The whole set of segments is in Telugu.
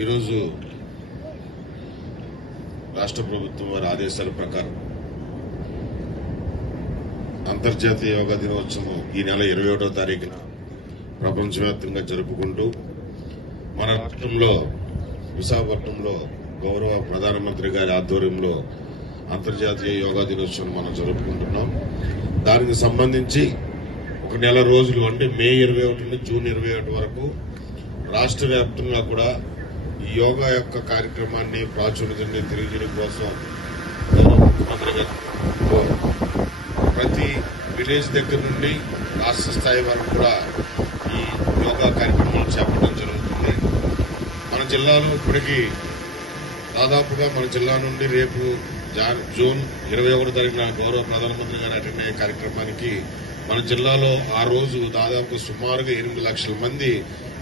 ఈరోజు రాష్ట్ర ప్రభుత్వం వారి ఆదేశాల ప్రకారం అంతర్జాతీయ యోగా దినోత్సవం ఈ నెల ఇరవై ఒకటో తారీఖున ప్రపంచవ్యాప్తంగా జరుపుకుంటూ మన రాష్ట్రంలో విశాఖపట్నంలో గౌరవ ప్రధానమంత్రి గారి ఆధ్వర్యంలో అంతర్జాతీయ యోగా దినోత్సవం మనం జరుపుకుంటున్నాం. దానికి సంబంధించి ఒక నెల రోజులు అంటే మే ఇరవై ఒకటి నుండి జూన్ ఇరవై ఒకటి వరకు రాష్ట్ర వ్యాప్తంగా కూడా ఈ యోగా యొక్క కార్యక్రమాన్ని ప్రాచుర్యాన్ని తెలియజేయడం కోసం ప్రతి విలేజ్ దగ్గర నుండి రాష్ట్ర స్థాయి వరకు కూడా ఈ యోగా కార్యక్రమాలు చేపట్టడం జరుగుతుంది. మన జిల్లాలో ఇప్పటికీ దాదాపుగా మన జిల్లా నుండి రేపు జూన్ ఇరవై ఒకటి జరిగిన గౌరవ ప్రధానమంత్రి గారు అటెండ్ అయ్యే కార్యక్రమానికి మన జిల్లాలో ఆ రోజు దాదాపు సుమారుగా ఎనిమిది లక్షల మంది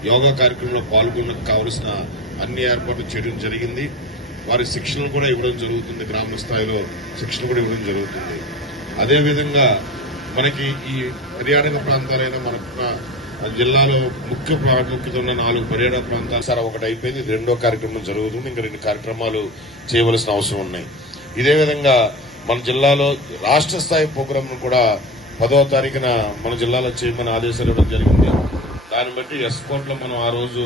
యోగా కార్యక్రమంలో పాల్గొనడానికి కావలసిన అన్ని ఏర్పాట్లు చేయడం జరిగింది. వారి శిక్షణ కూడా ఇవ్వడం జరుగుతుంది. గ్రామ స్థాయిలో శిక్షణ కూడా ఇవ్వడం జరుగుతుంది. అదేవిధంగా మనకి ఈ పర్యాటక ప్రాంతాలైన మన జిల్లాలో ముఖ్య ప్రాముఖ్యత ఉన్న నాలుగు పర్యాటక ప్రాంతాలు సార్ ఒకటి అయిపోయింది. రెండో కార్యక్రమం జరుగుతుంది. ఇంకా రెండు కార్యక్రమాలు చేయవలసిన అవసరం ఉన్నాయి. ఇదే విధంగా మన జిల్లాలో రాష్ట్ర స్థాయి ప్రోగ్రాంను కూడా పదవ తారీఖున మన జిల్లాలో చేయమని ఆదేశాలు ఇవ్వడం జరిగింది. దాన్ని బట్టి ఎస్కోట్లో మనం ఆ రోజు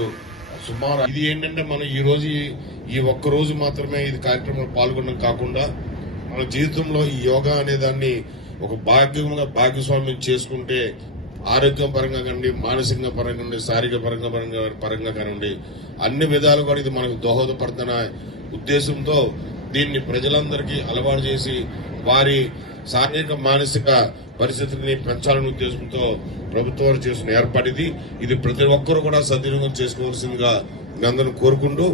సుమారు ఇది ఏంటంటే మనం ఈ రోజు ఈ- ఒక్క రోజు మాత్రమే ఇది కార్యక్రమంలో పాల్గొనడం కాకుండా మన జీవితంలో ఈ యోగా అనే దాన్ని ఒక భాగ్యంగా భాగస్వామ్యం చేసుకుంటే ఆరోగ్యం పరంగా కానివ్వండి మానసిక పరంగా కానివ్వండి శారీరక పరంగా పరంగా పరంగా కానివ్వండి అన్ని విధాలు కూడా ఇది మనకు దోహదపడుతున్న ఉద్దేశంతో దీన్ని ప్రజలందరికీ అలవాటు చేసి వారి శారీరక మానసిక పరిస్థితిని పెంచాలనే ఉద్దేశంతో ప్రభుత్వం చేసిన ఏర్పాటు ఇది ఇది ప్రతి ఒక్కరూ కూడా సద్వినియోగం చేసుకోవాల్సిందిగా మీ కోరుకుంటూ